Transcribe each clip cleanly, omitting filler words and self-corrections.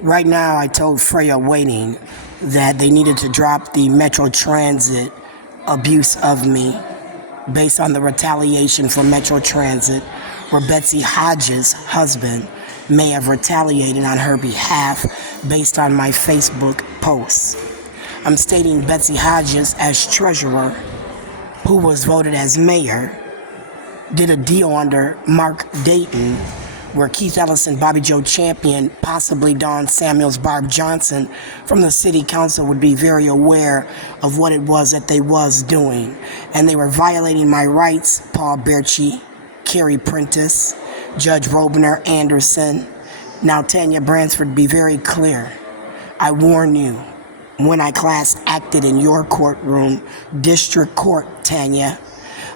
Right now, I told Freya Waiting that they needed to drop the Metro Transit abuse of me based on the retaliation from Metro Transit, where Betsy Hodges' husband may have retaliated on her behalf based on my Facebook posts. I'm stating Betsy Hodges as treasurer, who was voted as mayor, did a deal under Mark Dayton where Keith Ellison, Bobby Joe Champion, possibly Don Samuels, Barb Johnson from the city council would be very aware of what it was that they was doing. And they were violating my rights, Paul Berchi, Carrie Prentice, Judge Robner Anderson. Now, Tanya Bransford, be very clear. I warn you, when I class acted in your courtroom, district court, Tanya,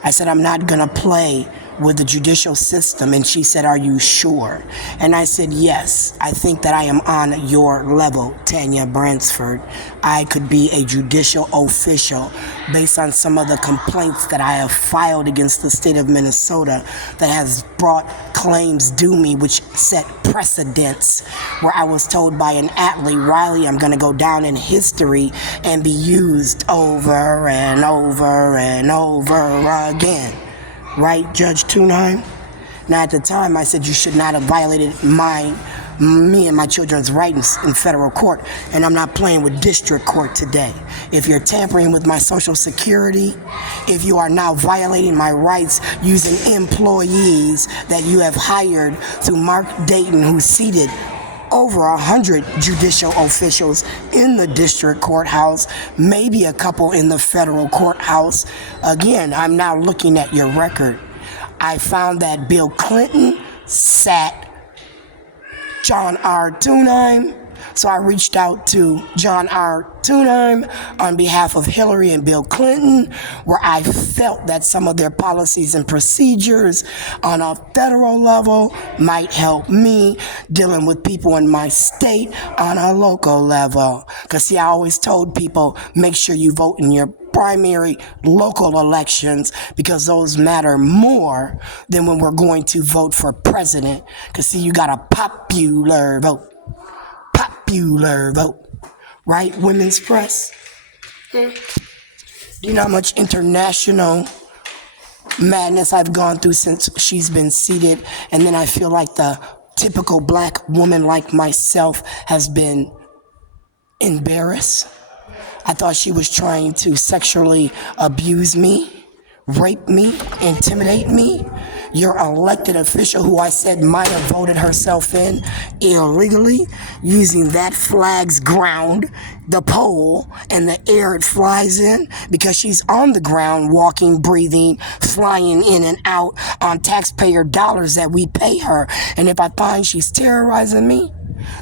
I said, I'm not going to play with the judicial system. And she said, are you sure? And I said, yes, I think that I am on your level, Tanya Bransford. I could be a judicial official based on some of the complaints that I have filed against the state of Minnesota that has brought claims due me, which set precedents where I was told by an Atlee Riley, I'm going to go down in history and be used over and over and over again. Right, Judge Thunheim? Now, at the time, I said you should not have violated me and my children's rights in federal court, and I'm not playing with district court today. If you're tampering with my Social Security, if you are now violating my rights using employees that you have hired through Mark Dayton, who seated over 100 judicial officials in the district courthouse, maybe a couple in the federal courthouse. Again, I'm now looking at your record. I found that Bill Clinton sat John R. Thunheim. So I reached out to John R. Thunheim on behalf of Hillary and Bill Clinton, where I felt that some of their policies and procedures on a federal level might help me dealing with people in my state on a local level. Because see, I always told people, make sure you vote in your primary local elections because those matter more than when we're going to vote for president. Because see, you got a popular vote. Popular vote, right? Women's Press. Do you know how much international madness I've gone through since she's been seated? And then I feel like the typical black woman like myself has been embarrassed. I thought she was trying to sexually abuse me, rape me, intimidate me. Your elected official, who I said might have voted herself in illegally, using that flag's ground, the pole, and the air it flies in, because she's on the ground, walking, breathing, flying in and out on taxpayer dollars that we pay her. And if I find she's terrorizing me,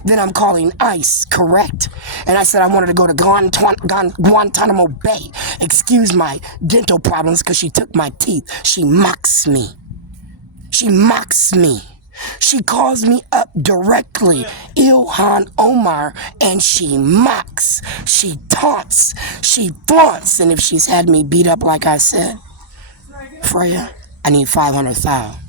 then I'm calling ICE, correct? And I said I wanted to go to Guantanamo Bay. Excuse my dental problems because she took my teeth. She mocks me. She mocks me. She calls me up directly, Ilhan Omar, and she mocks. She taunts. She flaunts. And if she's had me beat up like I said, Freya, I need 500,000.